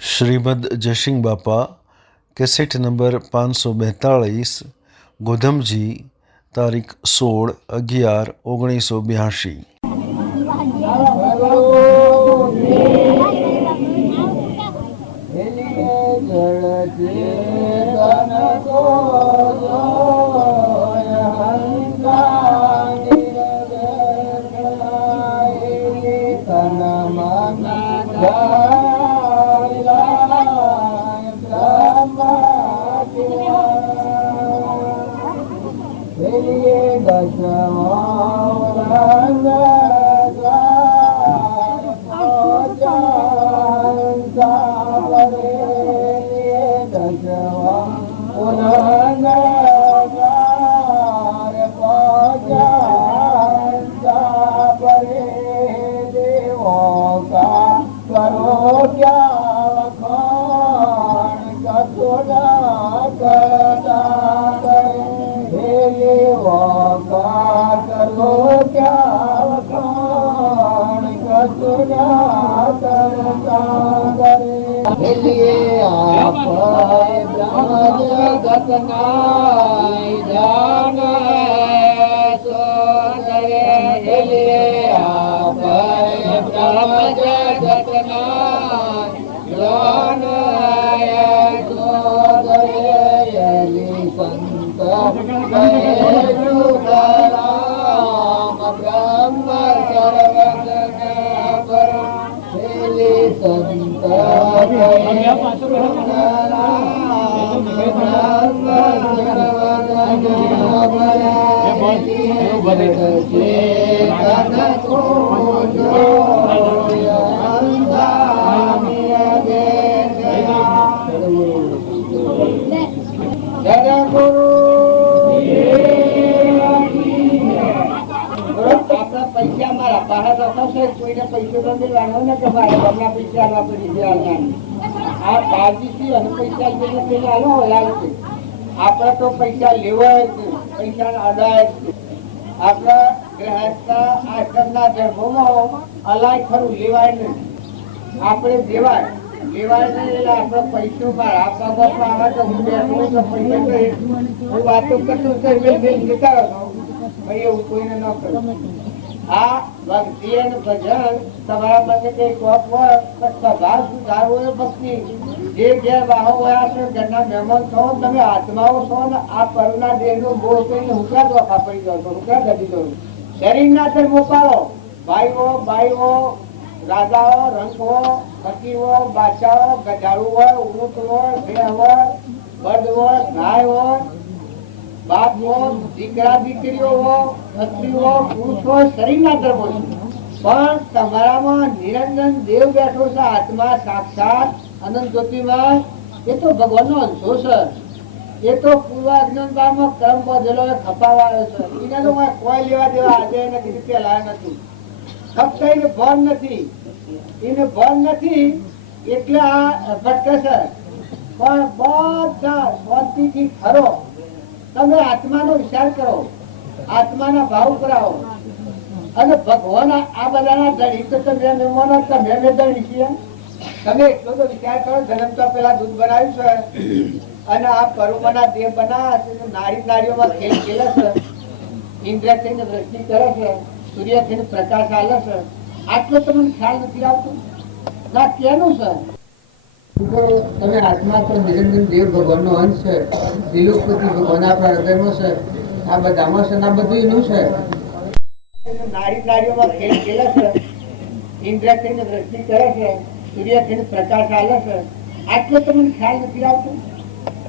શ્રીમદ જયસિંહ બાપા cassette number 542 ગોધમજી તારીખ 16/11/1982। આપડે તો પૈસા લેવાય પૈસા અડાય આપડા ગ્રહસ્થા આશ્રમના ધર્મોમાં અલાય ખરું લેવાય નહીં, આપડે દેવાય લેવાય નહીં. એટલે આપડે પૈસો આવે તો હું બેઠું તો પૈસા હું વાતો કરતો જતા ભાઈ એવું કોઈને ન કરું. આ ભક્તિ અને ભજન તમારા પાસે કઈ કોપ હોય સભા સુધારવો એ ભક્તિ. જે ઘેર બાહો વયા છે ઘરના મહેમાન છો, તમે આત્માઓ છો ને આ પરના દેહ નો બોલ કરીને હુકરા દોખા પડી જાવ છો, હુકરા ગડી દો. શરીર ના ધર્મો પાડો, ભાઈઓ બાઈઓ, રાજાઓ, રંગો, ફકીરો, બાદશાહો, ગજાડુ હોય, ઊંટ હોય, ભેં હોય, બળદ હોય, ગાય હોય, બાપ હોય, દીકરા દીકરીઓ હોય, સ્ત્રીઓ પુરુષ હોય, શરીર ના ધર્મો છે. પણ તમારામાં નિરંજન દેવ બેઠો છે, આત્મા સાક્ષાત અનંત જ્યોતિમાં. એ તો ભગવાન નો અંશો છે. એ તો પૂર્વાજ્ઞાનમાં કર્મ બધેલો ખપાવાળો છે. એને તો કોઈ લેવા દેવા આજે એને કીધું પેલા નથી, ફક્ત એને ભર નથી, એને ભર નથી એટલે આ ભટકે છે. પણ બધા શાંતિથી ખરો તમે આત્માનો વિચાર કરો, આત્માના ભાવ કરાવો અને ભગવાન આ બધાના ધણી તો તમે મહેમાનો તમે ધણી છીએ. તમે એટલો તો વિચાર કરો, જન્મ તો પેલા દૂધ બનાવ્યું છે અને આ પરુમના દેહ બનાવ્યા નારી નારીઓમાં ખેલ ખેલે છે, ઇન્દ્ર થઈને વૃષ્ટિ કરે છે, સૂર્ય થઈને પ્રકાશ આલે છે. આટલો તમને ખ્યાલ નથી આવતો ના કેનું છે? તમે આત્મા તો નિરંજન દેવ ભગવાન નો અંશ છે, દિલોપતિ ભગવાન આપણા હૃદયમાં છે. આ બધામાં છે, આ બધું એનું છે. નારી નારીઓમાં ખેલ ખેલે છે, ઇન્દ્ર થઈને વૃષ્ટિ કરે છે, સૂર્ય થઈને પ્રકાશ આલે છે. આટલો તમને ખ્યાલ નથી આવતો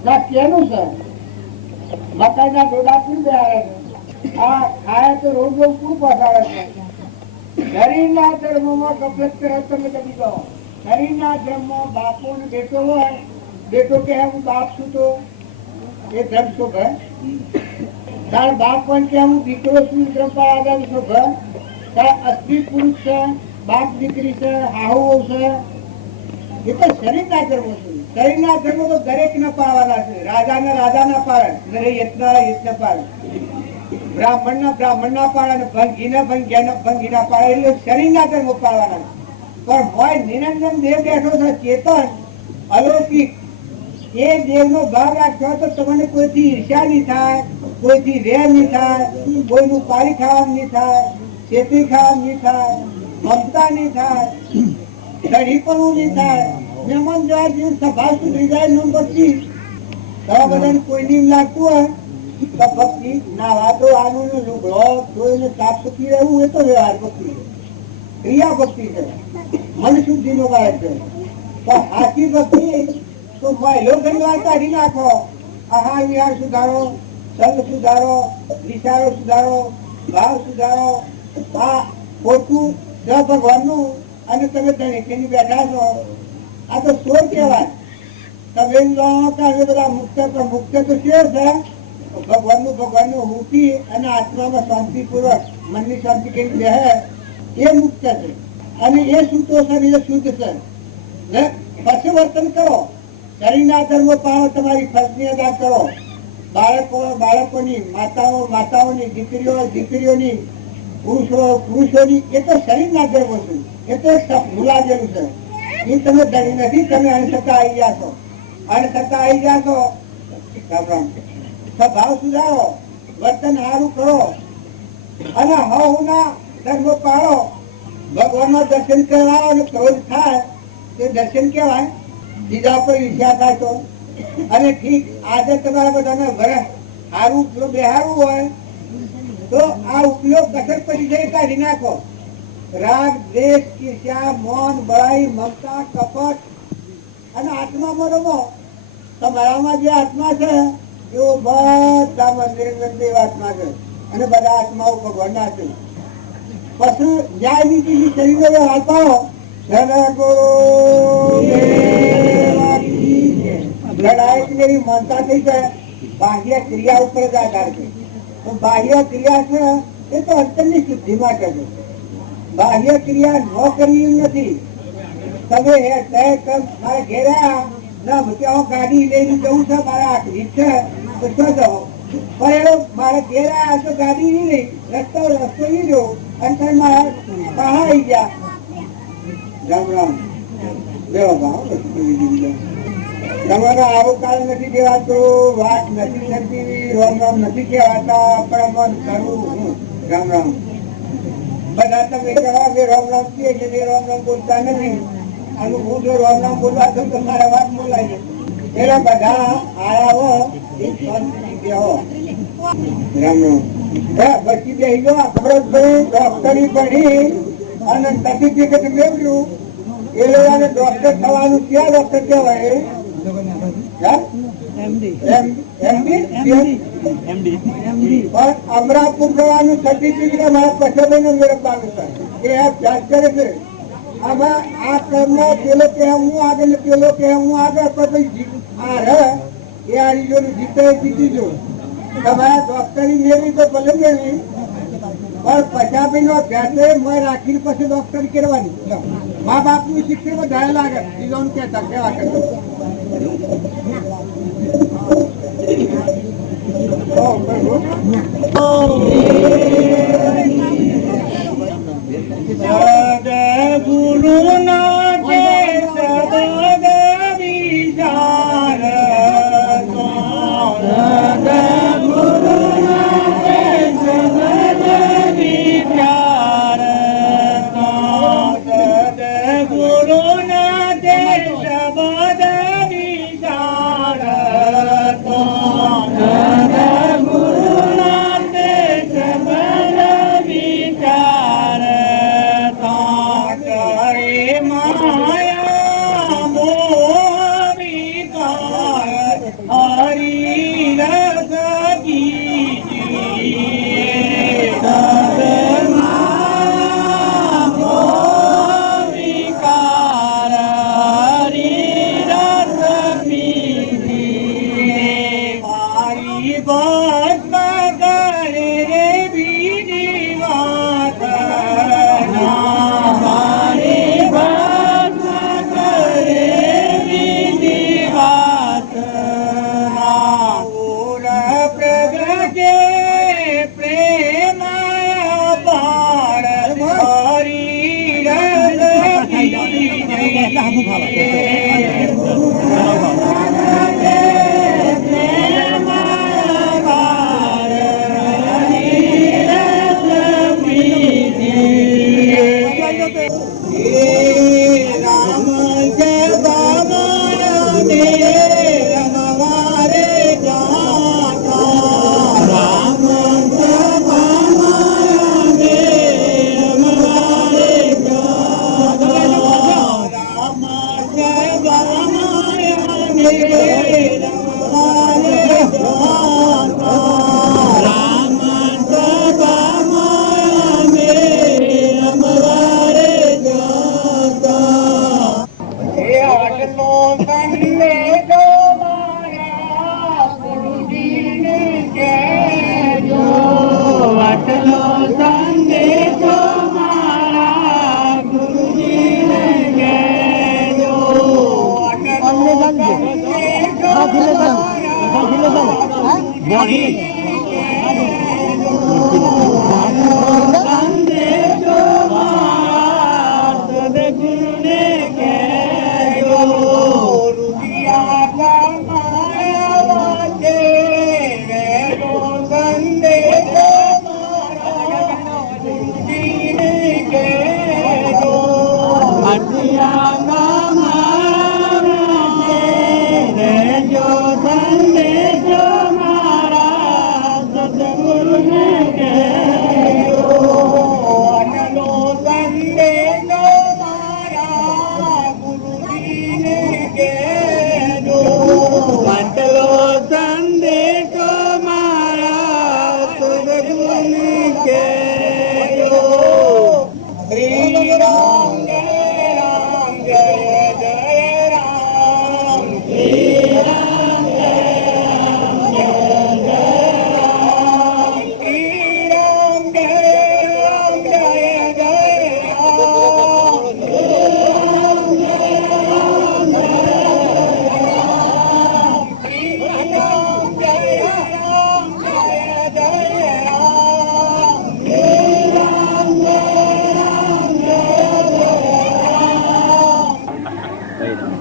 ના કેનું છે? મકાઈ ના ડોડા પી બેહાડે છે, આ ખાય તો રોજ રોજ શું પહોંચાડે છે? શરીર ના ધર્મમાં કપલત કરે તમે લખી દો. શરીર ના ધર્મ બાપો ને બેટો હોય, બેટો કે હું બાપ છું તો એ ધર્મ શું ભાઈ? તાર બાપ પણ કે હું દીકરો છું ધર્મ શું ભાઈ? તાર અસ્ત્રી પુરુષ છે, બાપ દીકરી છે, હાહુ છે. એ તો શરીર ના ધર્મો છે. શરીર ના ધર્મો તો દરેક ના પાળવાના છે. રાજા ના પાળે, યજ્ઞ પાળે, બ્રાહ્મણ ના પાળે, ભંગી ના ભંગી ના પાળે. એટલે શરીર ના ધર્મો પાળવાના. પણ હોય નિરંજન દેહ બેઠો છે ચેતન, અલૌકિક એ દેવનો ભાવ રાખ્યો તો તમને કોઈથી ઈર્ષ્યા નહીં થાય, કોઈથી વેર નહીં થાય, કોઈનું પાણી ખાવાનું નહીં થાય, ખેતી ખાવાનું નહીં થાય, મમતા નહીં થાય, ચઢીપણું નહીં થાય, મહેમાન જવા જેવું સ્વભાવ સુધરી જાય. નંબર 30 ઘણા બધાને કોઈને એમ લાગતું હોય તો ભક્તિ ના વાતો આનું લુગડો જોઈને સાફ સુખી રહેવું એ તો વ્યવહાર ભક્તિ છે, ક્રિયા ભક્તિ છે, મન શુદ્ધિ નો માર્ગ છે. તો સાચી ભક્તિ તો પહેલો ઘણીવાર કાઢી નાખો. આહાર વિહાર સુધારો, સંગ સુધારો, વિચારો સુધારો, ભાવ સુધારો. આ ખોટું ભગવાનનું અને તમે ધણીકીની બેઠા છો. આ તો સોર કહેવાય. તમે એમ જાણો કે હવે બધા મુક્ત પણ મુક્ત તો છે ભગવાનનું મૂકી અને આત્મામાં શાંતિપૂર્વક મનની શાંતિ કરી રહે એ મુક્ત છે. અને એ શુદ્ધ છે, એ શુદ્ધ છે. પછી વર્તન કરો, શરીરના ધર્મો પાળો, તમારી ફરજની અદા કરો. બાળકોની, માતાઓની, દીકરીઓની, પુરુષોની, એ તો શરીરના ધર્મો છે. એ તો ભૂલાગેલું છે. એ તમે ધરી નથી. તમે અંધતા આવી ગયા છો. અંધતા આવી ગયા છો. સ્વભાવ સુધારો, વર્તન સારું કરો અને હવના ધર્મો પાળો. ભગવાનના દર્શન કરાવો અને ક્રોધ થાય તે દર્શન કહેવાય. બીજા પર ઈચ્છા થાય તો. અને ઠીક આજે તમારા બધાને વરસ સારું બેહારવું હોય તો આ ઉપયોગ કસર પડી જાય કાઢી નાખો. રાગ, દ્વેષ, ઈર્ષ્યા, મૌન, બળાઈ, મમતા, કપટ અને આત્મામાં રમો. તમારામાં જે આત્મા છે એવો બધા મંદિર આત્મા છે અને બધા આત્માઓ ભગવાનના છે. પછી ન્યાય નીતિની શરીરનો વ્યવહાર પાડો. લડાઈ માનતા થઈ જાય. બાહ્ય ક્રિયા ઉપર જ આધાર છે. તો બાહ્ય ક્રિયા છે એ તો અંતરની શુદ્ધિ માટે છે. બાહ્ય ક્રિયા ન કરવી એમ નથી. તમે મારે ઘેર્યા ના ત્યાં ગાડી લઈને જવું છે, મારે આખરી છે તો શું જાઓ. પણ એ મારે ઘેર્યા તો ગાડી નહીં લઈ, રસ્તો નહીં રહ્યો અને તમે મારા બહાર આવી ગયા. રામ રામ તમારો આવો કાળ નથી કહેવાતો, વાત નથી થતી, રોમ રામ નથી કહેવાતા, પણ મન કરવું. રામ રામ બધા તમે કહેવા કે રોમ રામ કહીએ કે રોમ રામ બોલતા નથી. અને હું જો રોમ રામ બોલવા છું તો મારા વાત બોલાય છે. એના બધા આયા હો એ શાંતિ બેહો. રામ રામ પછી બેસી ગયો. અમૃતભાઈ ડોક્ટરી પઢી અને સર્ટિફિકેટ મેળવ્યું એ લોકોને ડોક્ટર થવાનું ક્યાં ડોક્ટર કહેવાય? અમરાપુર જવાનું સર્ટિફિકેટ અમારા પછાડીને મેળવવાનું છે. એ અભ્યાસ કરે છે. આમાં આ કર્મો પેલો કે હું આગળ, પેલો કે હું આગળ, પછી આ રહે એ આ રીજો જીતે જીતી જો. તમારા ડોક્ટરી મેળવી તો ભલે મેળવી, પણ પછાડી નો અભ્યાસ મેં રાખીને પછી ડોક્ટરી કરવાની. મા બાપ નું શિક્ષણ વધારે લાગે. બીજોને કહેતા કેવા કરતા ગુરુ ના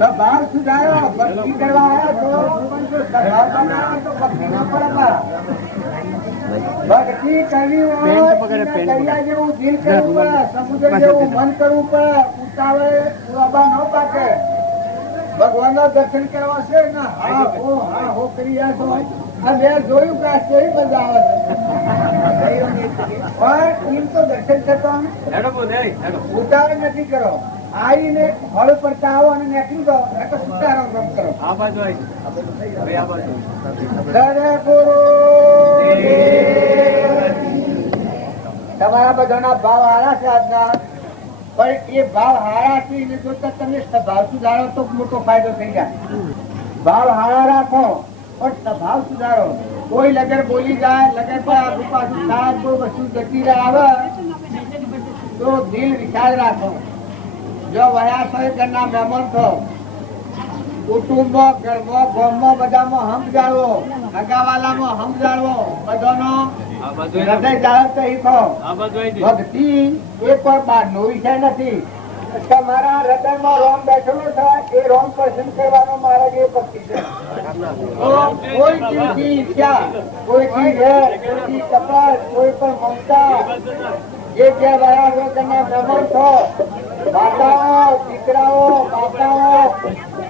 સ્વભાવ સુધારો ભક્તિ કરવા આવ્યા તો સ્વભાવ બનાવો તો ભક્તિ ન પડે. ભક્તિ કરવી હોય દરિયા જેવું દિલ કરવું પડે, સમુદ્ર જેવું મન કરવું પડે. ઉતાવળે ઉરાબા ન પાકે. ભગવાન ના દર્શન કરવા છે ને હા હો કરી રહ્યા છો. આ બે જોયું કે આ કેવી મજા આવે છે. એમ તો દર્શન થતા ઉતાવળ નથી કરો. આવીને હળ પડતા આવો અને નીકળી દો તો સુતારો રમ કરો. આ બાજુ તમારા બધાના ભાવ હારા છે આજના, પણ એ ભાવ હારા છે એને જોતા તમે સ્વભાવ સુધારો તો મોટો ફાયદો થઈ જાય. ભાવ હારા રાખો પણ સ્વભાવ સુધારો. કોઈ લગર બોલી જાય, લગર પર આગુ પાછું થાય, કોઈ વસ્તુ જતી રહે આવે તો દિલ વિચાર રાખો. જો વયા છો ઘરના મહેમાન છો, કુટુંબમાં ઘરમાં ગામમાં બધામાં સમજાવો, હગાવાલામાં સમજાવો, બધાનો હૃદય જાળવતા શીખો. ભક્તિ એ કોઈ બહારનો વિષય નથી. તમારા હૃદયમાં રોમ બેઠેલો છે એ રોમ પસંદ કરવાનો મારા જે ભક્તિ છે. કોઈ ચીજની ઈચ્છા, કોઈ ચીજ કોઈ કપડ, કોઈ પણ મમતા જે જે વયા છો ઘરના મહેમાન છો, માતાઓ, દીકરાઓ, માતાઓ,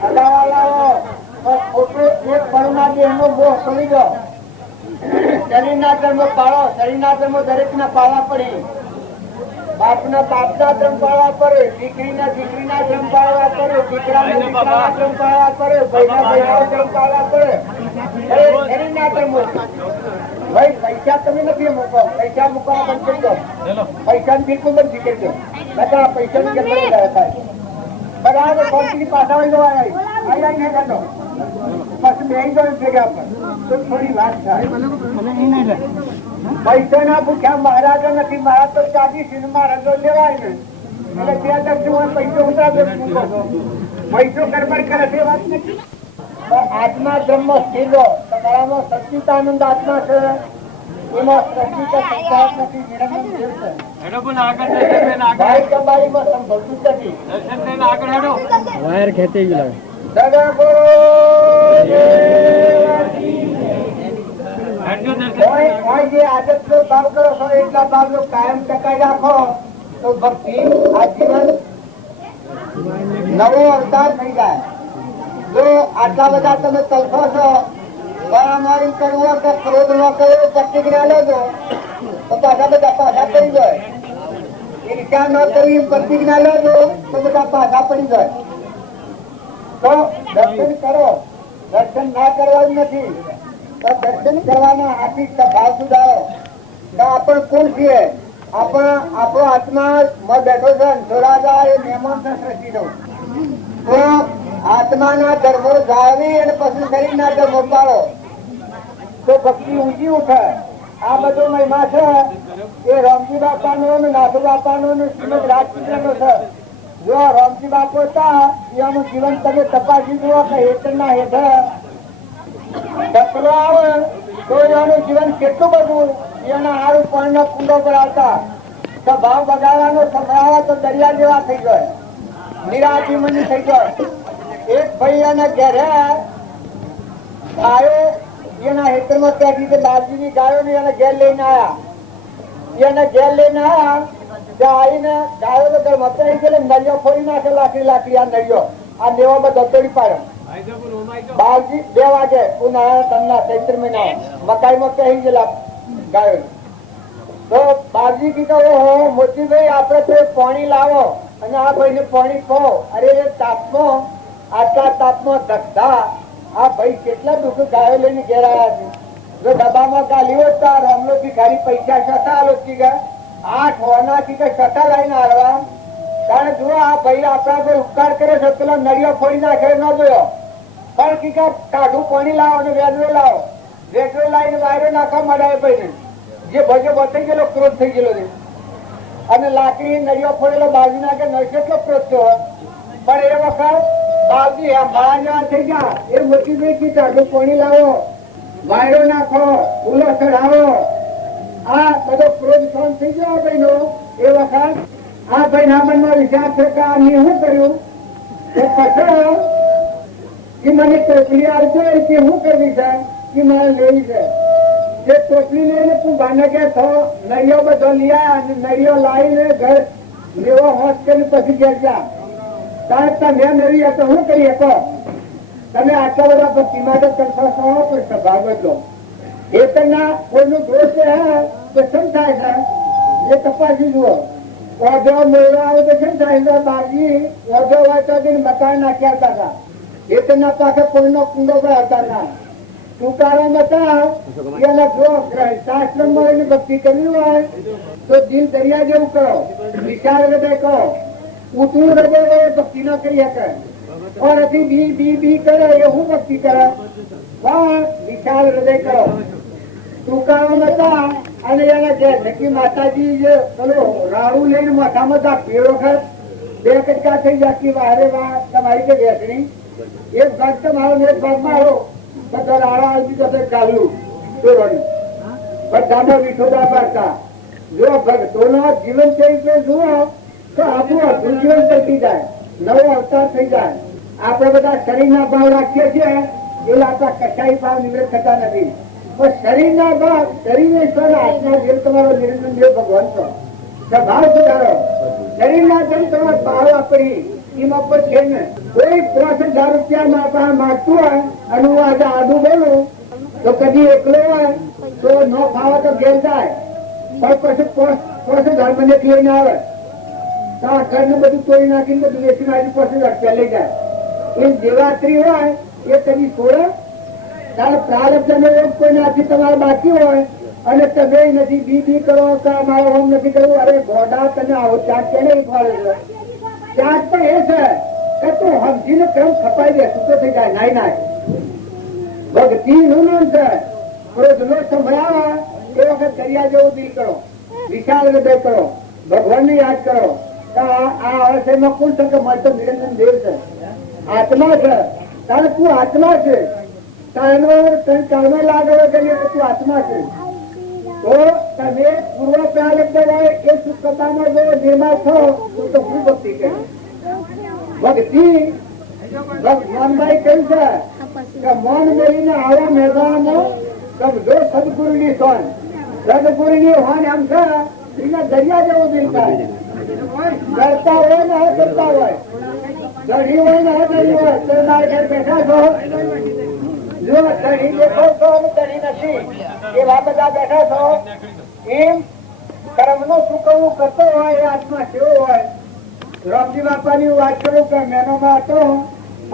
અગાવાલાઓ, ખોટો એક પરુણા દેહનો મોહ છોડી દો. શરીરના ધર્મ પાળો. શરીરના ધર્મ દરેકના પાળવા પડી. બાપના બાપના ધર્મ પાળવા પડે, દીકરીના ધર્મ પાળવા પડે, દીકરાના ધર્મ પાળવા પડે, ભાઈના ધર્મ પાળવા પડે. શરીરના ધર્મો ભાઈ પૈસા તમે નથી મૂકો. પૈસા મૂકવા બંધ કરી દો. પૈસા બિલકુલ બંધ કરી દો. બધા પૈસા ની જમણી રહ્યા થાય. બરાબર કોન્ટીની પાછા વળી જવા આવી કરતો પછી બેંક ભેગા પર તો થોડી વાત થાય. પૈસા ના ભૂખ્યા મહારાજો નથી. મહારાજ તો ચાલી છે મહારાજો લેવાય ને એટલે ત્યાં દર્શન પૈસો ઉતારે પૈસો ગરબડ કરે તે વાત નથી. આત્મા બ્રહ્મ સ્થિર રહો. તમારામાં સચ્ચિદાનંદ આત્મા છે, એમાં સચ્ચિત સંસાર નથી, નિરંજન દેવ છે. ભાઈ કબાઈમાં સંભળતું નથી. વાયર ખેંચી ગયું. જે આદત નો ભાવ કરો છો એટલા ભાવ નો કાયમ ટકાઈ રાખો તો ભક્તિ આજીવન નવો અવતાર થઈ જાય. જો આટલા બધા તમે તલફો છો, મારામારી કરવો કે ક્રોધ ન કર્યો, પ્રતિજ્ઞા લેજો તો પાછા બધા પાછા પડી જાય. ઈર્ષા ન કરવી પ્રતિજ્ઞા લેજો તો બધા પાછા પડી જાય. તો દર્શન કરો, દર્શન ના કરવા જ નથી, પણ દર્શન કરવાના આથી ભાવ સુધારો. તો આપણે કોણ છીએ? આપણો આત્મા માં બેઠો છે, અંધોરાજા એ મહેમાન છે સૃષ્ટિનો. તો આત્માના ધર્મો જાળવી અને પછી શરીરના ધર્મો પાળો તો ભક્તિ ઊંચી ઉઠે. આ બધો મહિમા છે એ રામજી બાપાનો ને નાથુ બાપાનો ને શ્રીમદ રાજચંદ્રનો છે. જો રામજી બાપુ હતા એનું જીવન તમે તપાસી જુઓ કે હેઠળના હેઠળ ઢકલો આવે તો એનું જીવન કેટલું બધું એના હારું પાણીના કુંડો પર આવતા. તો ભાવ બગાડવાનો સંભળાવા તો દરિયા જેવા થઈ જાય, નિરાજીમની થઈ જાય. એક ભાઈ એના ઘેરે ગાયો એના હેતરમાં ત્યાંથી તે લાલજીની ગાયો ને એને ઘેર લઈને આવ્યા. એને ઘેર લઈને આવ્યા ત્યાં આવીને ગાયો તો ઘરમાં પડી ગયેલી, નળિયો ફોડી નાખે, લાકડી આ નળિયો આ લેવામાં દતોડી પાડ્યો. બાલજી 2 વાગે ઉનાળા તમના ચૈત્ર મહિના મકાઈમાં કહી ગયેલા ગાયો. તો બાલજી કીધું ઓહો મોતીભાઈ આપણે તો પાણી લાવો અને આ ભાઈને પાણી કહો. અરે તાપમાં આટલા તાપમાં ધગધા આ ભાઈ કેટલા દુઃખ ગાયો લઈને ઘેર આવ્યા છે. જો ડબ્બામાં ગાલી હોત તો રામલો ભિખારી પૈસા છટા આલો ગયા 8 હોના કે છટા લઈને આવવા. કારણ જુઓ આ ભાઈ આપણા પર ઉપકાર કરે છે, પેલો નળિયો ફોડી નાખે ન જોયો, પણ કે કાઢું પાણી લાવો અને વેદરો લાવો. વેદરો લાવીને વાયરો નાખવા મળાય ભાઈને જે ભજો બતાઈ ગયેલો ક્રોધ થઈ ગયેલો છે. અને લાકડી નળિયો ફોડેલો બાજુ નાખે ન કેટલો ક્રોધ થયો. પણ એ વખત બાજી માળા થઈ ગયા એ મોટી ભાઈ કે કાઢું પાણી લાવો, વાયરો નાખો, ફૂલો ચઢાવો. આ બધો ક્રોધ શાંત થઈ ગયો ભાઈ નો. એ વખત આ ભાઈ ના મનમાં વિચાર છે કે આ મેં શું કર્યું કે મને ટોપલી આવજો કે શું કરવી છે કે મારે લેવી છે. જે ટોપલી લઈને તું બાનકે થો નળિયો બધો લીયા અને નળિયો લાવીને ઘર લેવો હોત કરીને પછી ઘેર જા. તારે તમે નવી તો શું કરી શકો? તમે આટલા બધા ભક્તિ માટે કરશો પણ સ્વભાવ બદલો. એ તના કોઈનું દોષ છે તો શમ થાય છે એ તપાસી જુઓ. ઓઢો મેળવા આવે તો શમ થાય છે? બાજી ઓઢો વાંચવા જઈને મકાન નાખી આવતા હતા. એ તના પાસે કોઈનો કુંડો પર આવતા હતા. ટૂંકારામાં હતા એના જો શાસ્ત્ર મળીને ભક્તિ કરવી હોય તો દિલ દરિયા જેવું કરો, વિચાર હૃદય કરો. ઉતરું હૃદય ભક્તિ ન કરી શકે. और अभी बी बी बी करे ये हूँ भक्ति करे विशाल हृदय करो. ટૂંકામાં હતા અને એને જે નક્કી માતાજી જે પેલો રાડું લઈને મોઢામાં પીળો વખત 2 કટકા થઈ જાય વારે વાહ તમારી કે બેસણી એક ભાગ તમારો ને એક ભાગ મારો બધો રાડા આવી જતો ચાલુ ચોરોની બધામાં વિઠોદા પાડતા. જો ભક્તોના જીવન ચરિત્ર જુઓ તો આપણું અડધું જીવન ચલતી જાય, નવો અવતાર થઈ જાય. આપણે બધા શરીરના ભાવ રાખીએ છીએ એટલે આપણા કસાઈ ભાવ નિવૃત્ત થતા નથી. પણ શરીરના ભાવ શરીરેશ્વર આત્મા જેમ તમારો નિરંજન દેવ ભગવાન છો ભાવ સુધારો. શરીરના જેમ તમારે ભાવ આપણી એમાં પર છે ને કોઈ 5000 રૂપિયા માગતું હોય અને હું આજે આડું બોલું તો કદી એકલો હોય તો ન ફાવે તો ઘેર જાય, પણ પછી 5000 મને લઈને આવે તો આ ઘરનું બધું તોડી નાખીને બધું વેચીને આજે 5000 રૂપિયા લઈ જાય. એ દેવાત્રી હોય એ કદી છોડે? તારે પ્રારબ્ધ કોઈ નાથી તમારે બાકી હોય અને તમે નથી બી બી કરો કે મારે હોમ નથી કરવું. અરે ગોડા તને આવો ચાટ કેને શીખવાડે છે? ચાટ તો એ છે કે તું સમજીને ક્રમ ખપાઈ દે તું તો થઈ જાય. નાઈ નાય ભક્તિ નું નામ છે. ક્રોધ નો સંભળાવા એ વખત દરિયા જેવું દિલ કરો, વિશાળ હૃદય કરો, ભગવાન ને યાદ કરો. આ અવસ્થામાં કોણ છે કે મળતો નિરંજન દેવ છે, આત્મા છે. તારે તું આત્મા છે. કર્મ લાગે તું આત્મા છે તો તમે પૂર્વ પ્રારબ્ધ હોય એ સુખતામાં જો જેમાં છો તો શું ભક્તિ કરી? ભક્તિ ભગવાનભાઈ કહ્યું છે કે મન મેળીને આવા મેદાનમાં જો સદગુરુની સોન સદગુરુની હોન એમ છે એના દરિયા જેવો દિલ થાય. કરતા હોય ને કરતા હોય, દઢી હોય ને દઢી હોય તો મારે ઘર બેઠા છો જો દઢી દેખો છો અને દઢી નથી એવા બધા બેઠા છો. એમ કર્મનું ચૂકવવું કરતો હોય એ આત્મા કેવો હોય? રામજી બાપાની વાત કરું કે મેનોમાં હતો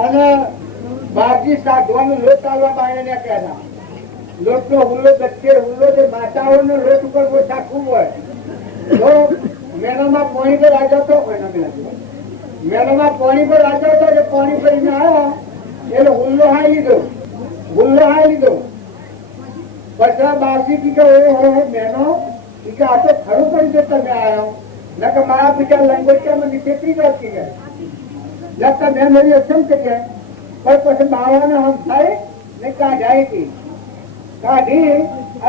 અને બાજી સાધવાનું લોટ ચાલવા બાયણે નીકળ્યા હતા. લોટનો હુલ્લો દચ્છે હુલ્લો જે માતાઓનો લોટ ઉપર બહુ સાખું હોય તો મેળામાં પાણી પર રાજા તો મેળામાં પાણી પર રાજા હતો કે પાણી ભરીને આવ્યો એટલે હુલ્લો હાઈ લીધો પછી બાજી કી કે મેનો કે આ તો ખરું પડી છે તમે આવ્યો ન કે મારા પિતા લંગોટિયામાં નીચેથી જતી ગયા લગતા મેં મારી અક્ષમ કરી પણ પછી બાવાને હમ થાય ને કાઢી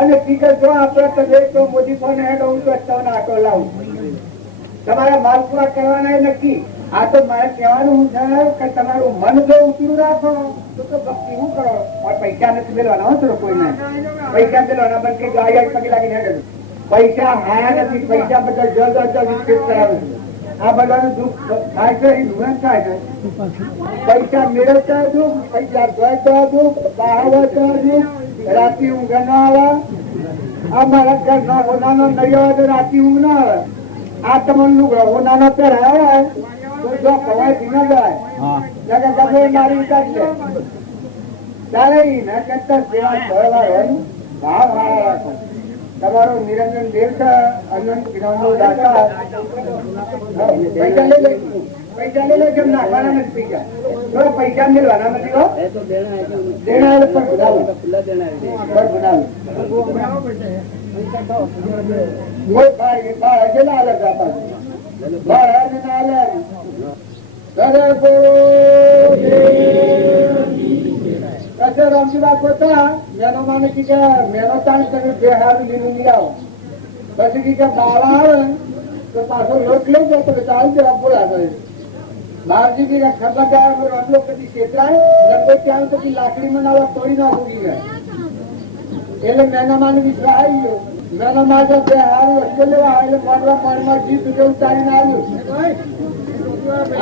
અને ટીકર જો આપણે તો તો મોદી ફોન હેડ હું તો તમને આટો લાવું તમારા માલ પૂરા કરવાના નક્કી. આ તો મારે કહેવાનું છે કે તમારું મન જો ઊંચું રાખો તો ભક્તિ શું કરો. પૈસા નથી મેળવાના હો કોઈને પૈસા મેળવાના બંધ કે ગાય પગે લાગીને હેડ પૈસા હાયા નથી. પૈસા બધા જલ્દ વિક્ષેપ કરાવે છે. આ બધાનું દુઃખ થાય છે એ નુકસાન થાય છે. પૈસા મેળવતા દુઃખ પૈસા ધોતા દુઃખ બહાવતા દુઃખ રાતે ઊંઘ ના આવે. આ મારા ઘર હોનાનો નહીં આવે તો રાતે ઊંઘ ના આવે. આ તમારું હોનાનો પહેરાય તો જો કવાય ના જાય ગમે મારી વિચાર છે ચાલે ના કરતા સેવા કરવાનું ભાવ હારા રાખો. તમારો નિરંજન દેવ છે અનંત જ્ઞાનનો દાતા. પૈસા લઈ લે કેમ નાખવાના નથી પૈસા થોડા પૈસા મેળવાના નથી હો દેના પર બનાવો કોઈ ભાઈ ભાઈ કેટલા અલગ આપા ભાઈ ના અલગ રામજી બાપ હતા મેનો માને કે મેનો તાણ તમે બે હારું લીધું નહીં આવો પછી કે બાવા આવે તો પાછો લોટ લઈ જાય તો ચાલ જરા બોલા કરે બાપજી કે ખબરદાર રોટલો કદી છેતરાય લંગો ત્યાં પછી લાકડી મનાવવા તોડી ના ઉગી જાય એટલે મેના માને વિશ્વાસ આવી ગયો. મેનો માને બે હારું અસલ લેવા એટલે પાડવા પાણીમાં જીત ઉતારીને આવ્યું.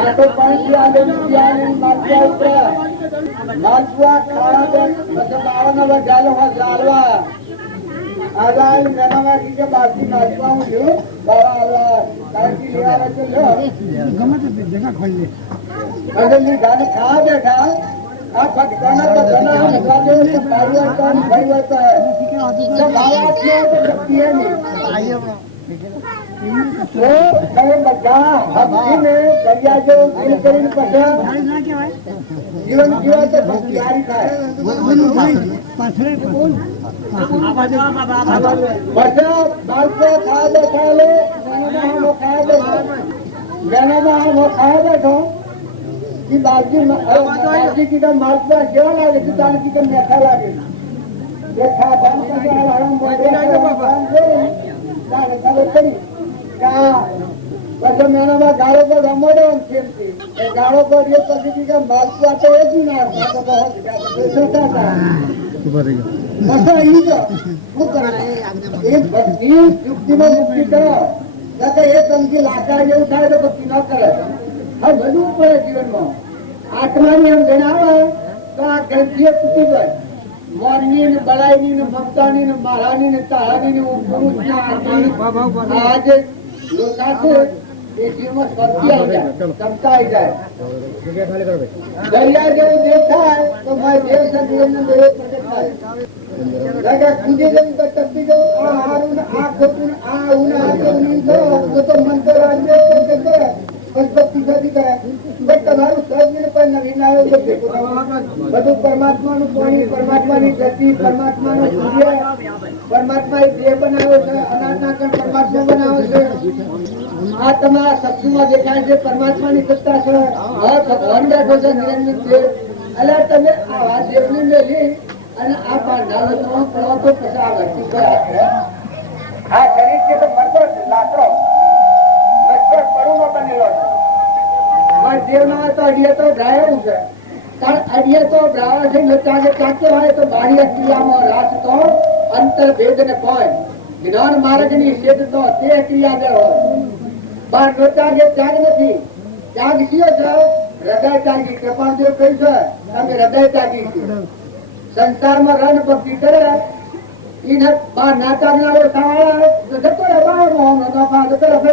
આ તો પાણી માલપુઆ ખાવા દે પછી બાવાના જાલવા જાલવા આજા મેનામાં કી કે બાકી માલપુઆ હું લ્યો બાવા આવા કાકી લેવા તો લ્યો ગમે તે જગા ખોલી અગલી ગાને ખા બેઠા આ ભગવાના તો ઘણા મસાલે કે પરિવર્તન તો બાવા છે તો શક્તિ હે નહીં તો કઈ બધા હકીને દરિયા જો દિલ કરીને પછી જીવન જીવા તો ભક્તિયારી થાય. પછી બાળકો ખાવા બેઠો कि बाजी की का मालपुआ सेवा लागे तो दान की का मेठा लागे देखा दान का आराम बोले दान का करी का बस मैंने में गाड़ो को रमोड़े खेलती ए गाड़ो को ये पसी की का मालपुआ तो एक ही ना तो बहुत सोचा था बस यही तो वो करना एक भक्ति युक्ति में मुक्ति करो जैसे एक तन की लाचा ये उठाए तो भक्ति न करे હવે બધું પડે જીવનમાં આત્માની એમ જણાવે તો આ ગ્રંથિઓ તૂટી જાય. મોરની ને બળાઈની ને મમતાની ને મારાની ને તારાની ને પુરુષના આ જે લોટા છે એ જીવમાં શક્તિ આવી જાય ક્ષમતા આવી જાય. દરિયા જેવું દેખાય તો મારે દેવ સજીવન દેવ પ્રગટ થાય. કુંજી જવું તો ટપી જવું આ હારું ને આ ખોટું આ ઉના આ ઉની તો મંત્ર રાજ્ય કરે ભક્તિ શાદી કરે બટ તમારું સજ્ઞ પણ નવીન આવ્યો છે બધું પરમાત્માનું પાણી પરમાત્માની ગતિ પરમાત્માનો સૂર્ય પરમાત્મા એ દેહ બનાવ્યો છે અનાજના કણ પરમાત્મા બનાવ્યો છે. આ તમારા શબ્દમાં દેખાય છે પરમાત્માની સત્તા છે. હવે ભગવાન બેઠો છે નિરંજન દેવ એટલે તમે આ દેવની મેલી અને આ પાંડાલો તમે પડો તો પછી આ ભક્તિ કરે. આ શરીર છે તો મરતો લાકડો પડું બનેલો છે. દેવના તો અડિયા તો ડાયું છે કારણ અડિયા તો ડાવા છે ચાકે ચાકે હોય તો બાહ્ય ક્રિયામાં રાસ તો અંતર ભેદ ને કોઈ જ્ઞાન માર્ગની શેદ તો તે ક્રિયા દે હોય બાર નો ચાકે ત્યાગ નથી. ત્યાગ શિયો છે હૃદય ત્યાગી કૃપાદેવ કહ્યું છે તમે હૃદય ત્યાગી છે. સંસારમાં રન ભક્તિ કરે એને બાર ના ચાગનારો સારા તો જતો રહે બહાર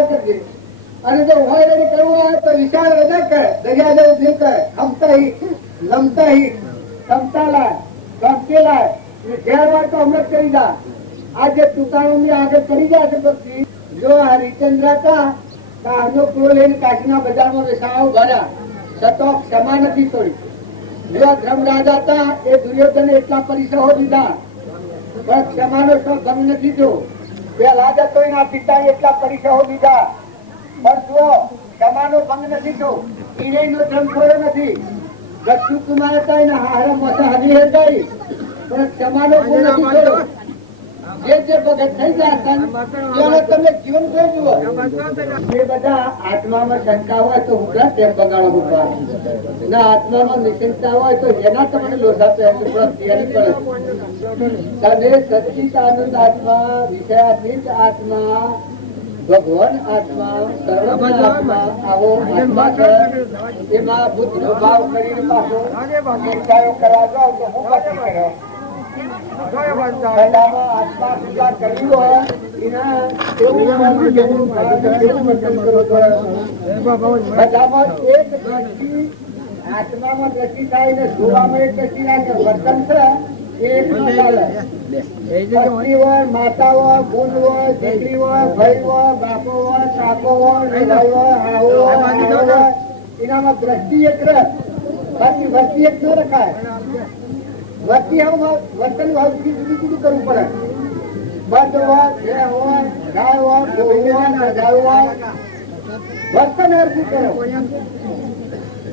કરી અને જો હોય રેડી કરવું હોય તો વિચાર હૃદય કરે દરિયા જેવું દિલ કરે ખમતા હી લમતા હી ક્ષમતા લાય, શક્તિ લાય, ઘેર હોય તો હમણાં કરી જા. આ જે ટુકાણો ની આગળ કરી જાય છે ભક્તિ, જો આ હરિચંદ્ર હતા આનો ક્રો લઈને કાશીના બજારમાં વેસાવા ભર્યા, છતાં ક્ષમા નથી છોડી. જો ધર્મરાજા હતા એ દુર્યોધને એટલા પરિસરો દીધા પણ ક્ષમાનો ભંગ નથી થયો. પેલા જ હતો એના પિતાએ એટલા પરિસરો દીધા પણ જો ક્ષમાનો ભંગ નથી થયો. ઈરેનો ધર્મ છોડ્યો નથી. દક્ષુ કુમાર હતા એના હારા મોટા હરી હતા પણ ક્ષમાનો ગુણ નથી છોડ્યો. જે ભગત થઈ ગયા હતા તમે જીવન જોઈ જુઓ. એ બધા આત્મામાં શંકા હોય તો હું તેમ બગાડો મૂકવા ના, આત્મામાં નિશ્ચિંતા હોય તો જેના તમને લોસા તૈયારી પડે. તમે સચ્ચિદાનંદ આત્મા, વિષયાતીત આત્મા, ભગવાન આત્મા, સર્વ આત્મા આવો આત્મા છે. એમાં બુદ્ધ ભાવ કરીને પાછો નિર્ધારો કરવા જાઓ તો હું પછી કર્યો આત્મા પૂજા કરવી હોય એના બધામાં એક દ્રષ્ટિ આત્મામાં દ્રષ્ટિ થાય ને જોવામાં એક દ્રષ્ટિ રાખે. વર્તન છે એ પત્ની હોય, માતા હોય, ગુણ હોય, દીકરી હોય, ભાઈ હોય, બાપો હોય, સાકો હોય, ભાઈ હોય, હાવો હોય, એનામાં દ્રષ્ટિ એક રહે. બાકી વસ્તી એક ન રખાય. વર્તન જુદું જુદું કરવું પડે. બંધ હોય, ભેં હોય, ગાય હોય, ગોળ હોય, ગાય હોય, વર્તન હરખું કરો.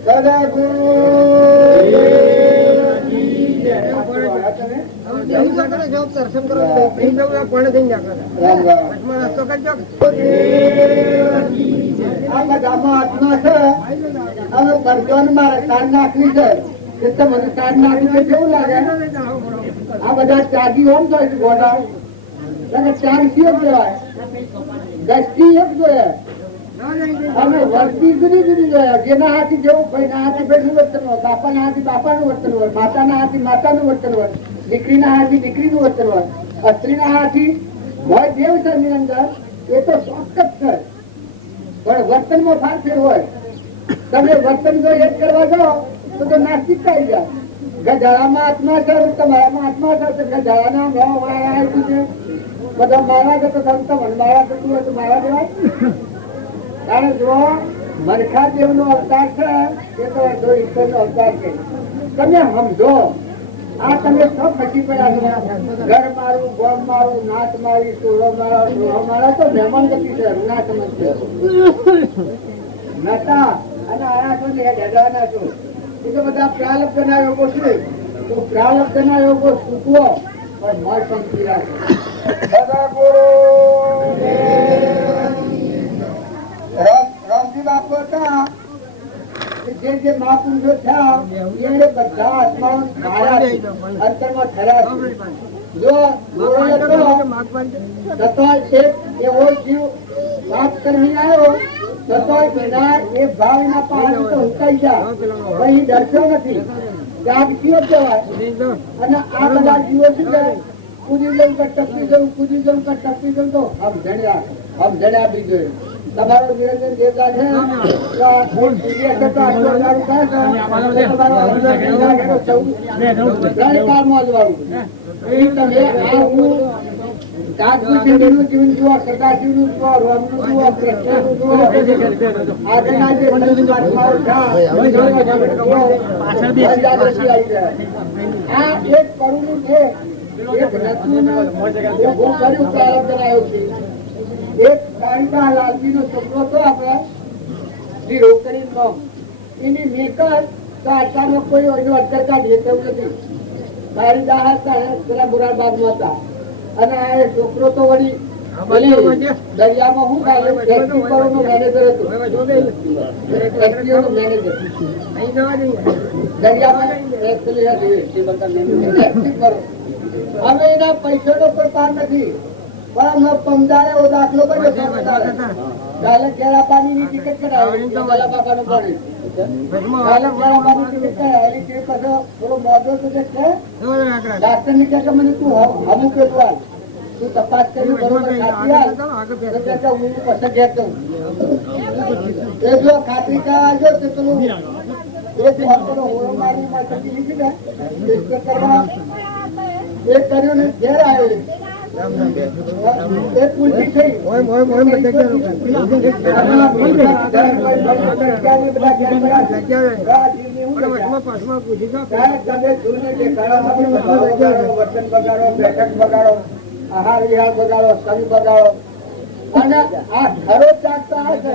સદા ગુરુ આ બધામાં આત્મા છે. હવે બર્તનમાં રસાયણ નાખવી છે. મને તાર નાખી છે કેવું લાગે? આ બધા ત્યાગી હોમ થાય છે ગોડા. ચાર સિંહ કહેવાય, દ્રષ્ટિ એક જોયા અને વર્તી જુદી જુદી જોયા. જેના હાથી જેવું ભાઈના હાથી ભાઈનું વર્તન હોય, બાપાના હાથી બાપાનું વર્તન હોય, માતાના હાથી માતાનું વર્તન હોય, દીકરીના હાથી દીકરીનું વર્તન હોય, સ્ત્રીના હાથી હોય દેવ છે નિરંતર. એ તો ચોક્કસ છે પણ વર્તનમાં ફારફેર હોય. તમે વર્તન જો એક કરવા જાઓ તો નાસ્તિક થઈ જાય. ગજાળામાં આત્મા છે, તમારામાં આત્મા છે. ગજાળાના ભાવ વાળા આવ્યું છે બધા મારા જતો તમને મારા જતું હોય તો મારા દેવાય. કારણ જો મનખા દેવ નો અવતાર છે એ તો અડધો ઈશ્વર નો અવતાર છે. તમે સમજો આ તમે સૌ ખસી પડ્યા છો. ઘર મારું, ગોમ મારું, નાચ મારી, ટોળો મારો, ટોળો મારા તો મહેમાન ગતિ છે. રૂના સમજ છે નતા અને આયા છો ને ડેડાના છો. એ તો બધા પ્રાલબ્ધના યોગો છે. તો પ્રાલબ્ધના યોગો સૂકવો પણ મળ શાંતિ રાખો. રામજી બાપુ હતા જે મહાપુરુષો થયા એને બધા આત્માઓ અંતરમાં ઠર્યા. જો એવો જીવ વાત કરી આવ્યો એ ભાવ એના પાણી તો ઉકાઈ જાય પણ એ ડરતો નથી. ત્યાગશીઓ કહેવાય. અને આ બધા જીવો શું કરે? કૂદી જવું કે ટપી જવું, કૂદી જવું કે ટપી જવું તો સમજણ્યા બીજો. તમારો નિરંજન દેવતા છે જીવન જુઓ, સદાશિવ નું જુઓ, રોમ નું જુઓ, કૃષ્ણ નું જુઓ, આગળના જે આ એક કરુણું છે. એક નતું કર્યું પ્રારબ્ધ આવ્યો છે. એક કાળીબા લાલજી નો છોકરો હતો આપડે શ્રી રોકડી નો. એની મેકર તો આટલામાં કોઈ એનો અડધર કાઢીએ તેવું નથી. કાળીદા હતા પેલા મુરારબાદ માં હતા. અને આ છોકરો તો વળી દરિયામાં શું ખાય ટેક્સી કરો નો મેનેજર હતો. ટેક્સીઓ નો મેનેજર દરિયામાં ટેક્સી કરો. હવે એના પૈસા નો પ્રકાર નથી પણ પમદારે એવો દાખલો કર્યો. કાલે કેળાપાની ની ટિકિટ કરાવી બાપા નું પડે. કાલે કેળાપાની ટિકિટ કરાવી પછી થોડો મોડો તો ડાક્ટર ની કે મને તું અમુક પેલું તું તપાસ કરી બરોબર હું પછી ઘેર જઉં. જો ખાતરી કરાવજો તો પેલું એક વાપરો હોળો મારીમાં ચકી લીધી ને એ કરવા એક કર્યો ને ઘેર આવ્યો એક ઉલટી થઈ બેઠક બગાડો આહાર વિહાર બગાડો શરીર બગાડો અને આ ખરો ચાકતા હશે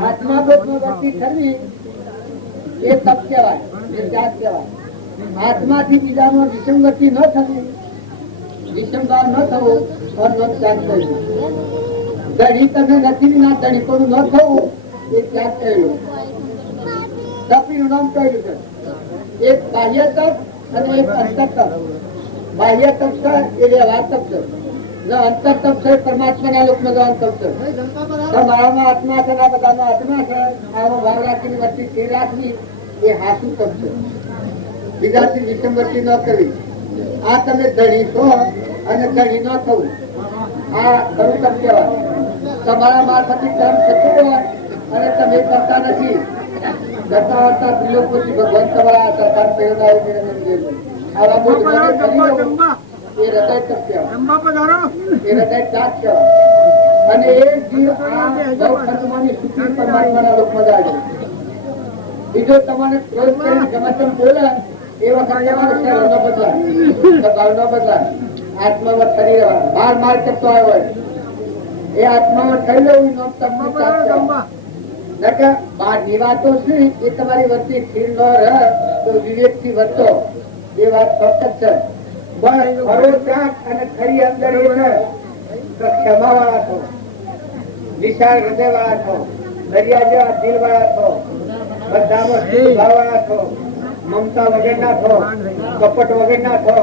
આત્મા વ્યક્તિ ખરી એ તપ કહેવાય એ ત્યાગ કહેવાય આત્માથી બીજાનો વિસંગતિ ન થવી વિસંગાર ન થવો ત્યાગ કર્યું ધણી તમે નથી ના ધણી કોનું ન થવું એ ત્યાગ કર્યું તપીનું નામ કહ્યું છે એક બાહ્ય તપ અને એક અંતર તપ બાહ્ય તપ છે એ વ્યવહાર તપ છે અંતર તપ છે પરમાત્માના લોકમાં જવાનું તપ છે મારામાં આત્મા છે ના બધાનો આત્મા છે આમાં ભાવ રાખીને વચ્ચે તે રાખવી એ હાસુ તપ છે બીજાથી વિસંગતિ ન કરવી આ તમે ધણી છો અને ધણી ન થવું આ ખરું તપ કહેવાય તમારા મારફતી કર્મ થતું હોય અને તમે કરતા નથી કરતા હતા ત્રિલોકપતિ ભગવાન તમારા સરકાર પ્રેરણા આવા બોધ એ હૃદય તપ કહેવાય એ હૃદય ત્યાગ કહેવાય અને એ જીવ આ સુખી પરમાત્માના લોકમાં જાય બીજો તમારે ક્રોધ કરીને ગમે તેમ બોલે એ વખત તમારે શરીર ન બદલાય ભાવ ન બદલાય આત્મામાં ફરી રહેવા માર કરતો આવ્યો હોય એ આત્મામાં થઈ લેવું બહારની વાતો છે એ તમારી વચ્ચે સ્થિર ન રહે તો વિવેક થી વર્તો એ વાત સતત છે પણ ખરો ત્યાગ અને ખરી અંદર એ છે તો ક્ષમા વાળા છો વિશાળ હૃદય વાળા છો દરિયા જેવા દિલ વાળા છો બધામાં ભાવ વાળા છો મમતા વગર ના છો કપટ વગર ના છો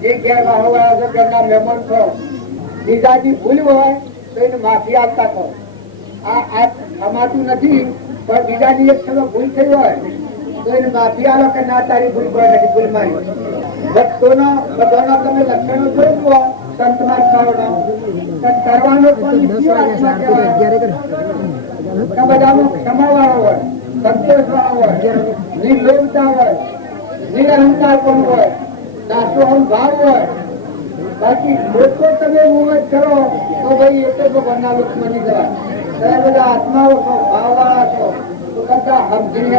જે ઘેરમાં હોવા ઘરના મહેમાન છો બીજાની ભૂલ હોય તો એને માફી આપતા છો આ સમાતું નથી પણ બીજાની એક સમય ભૂલ થઈ હોય તો એને માફી આલો કે ના તારી ભૂલ કોઈ નથી ભૂલ મારી બધાના તમે લક્ષણો જોયું હોય સંત મહાત્માઓના કરવાનો પણ આત્મા કહેવાય બધામાં ક્ષમા વાળો હોય સંતોષ વાળો હોય નિર્લોભતા હોય નિરહંકાર પણ હોય દાસો ભાવ હોય બાકી લોકો તમે મુવત કરો તો ભાઈ એક જ ભગવાનના લોકમાં નહીં જવાય તમે બધા આત્માઓ છો ભાવ વાળા છો તો બધા સમજીને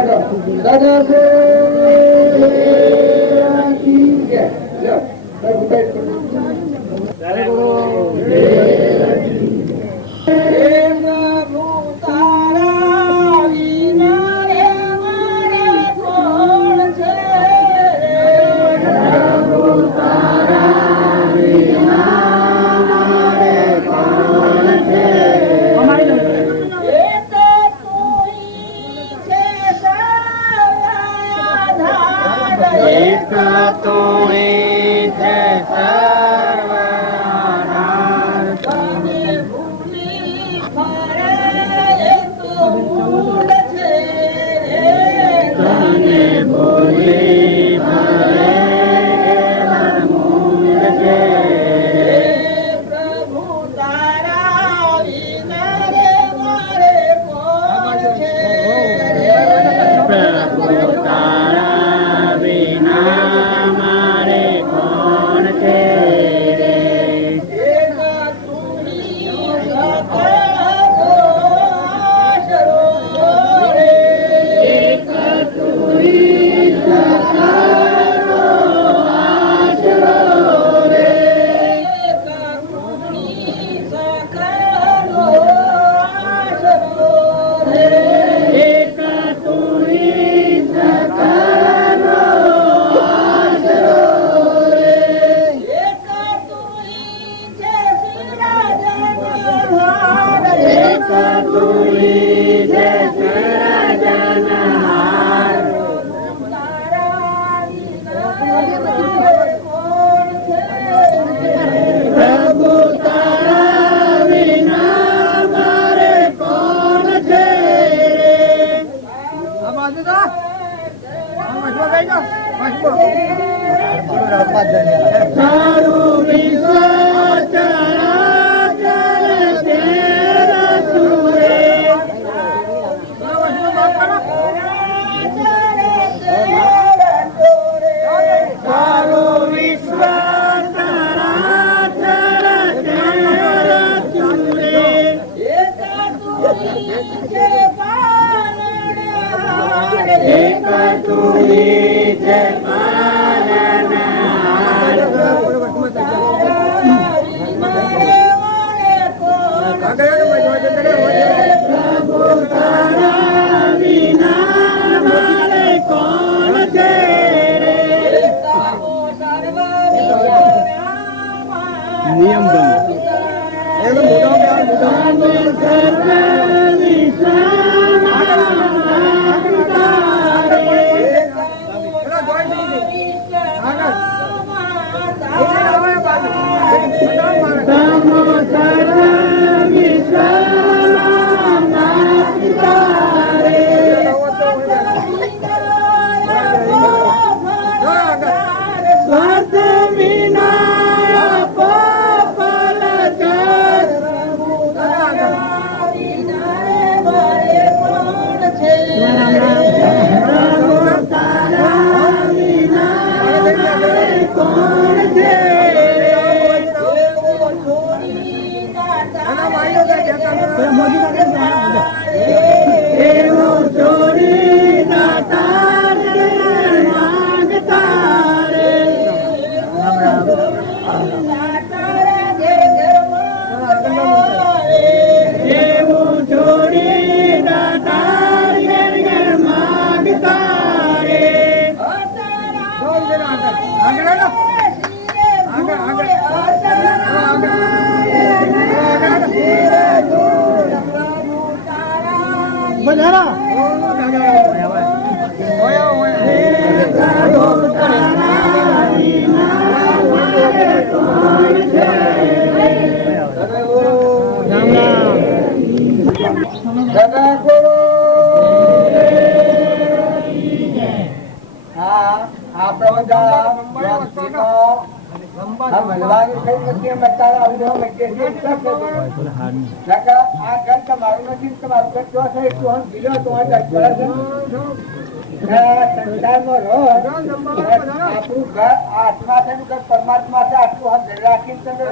પરમાત્મા છે આટલું હાથ રાખીને તમે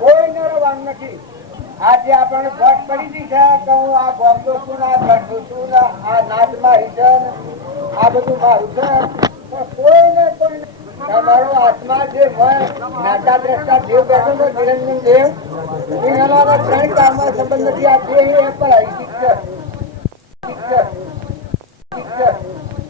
કોઈ નરવાન નથી. આજે આપણને ભટ પડી ગઈ છે કે હું આ ગોમતો છું ને આ ગઢું છું ને આ નાચમાં હિજન આ બધું મારું છે. કોઈને કોઈ તમારો આત્મા જે નાટા દ્રષ્ટા દેવ બેઠો છે નિરંજન દેવ એના ત્રણ કામમાં સંબંધ નથી. આ દેહ એ પર શિક્ષક શિક્ષક શિક્ષક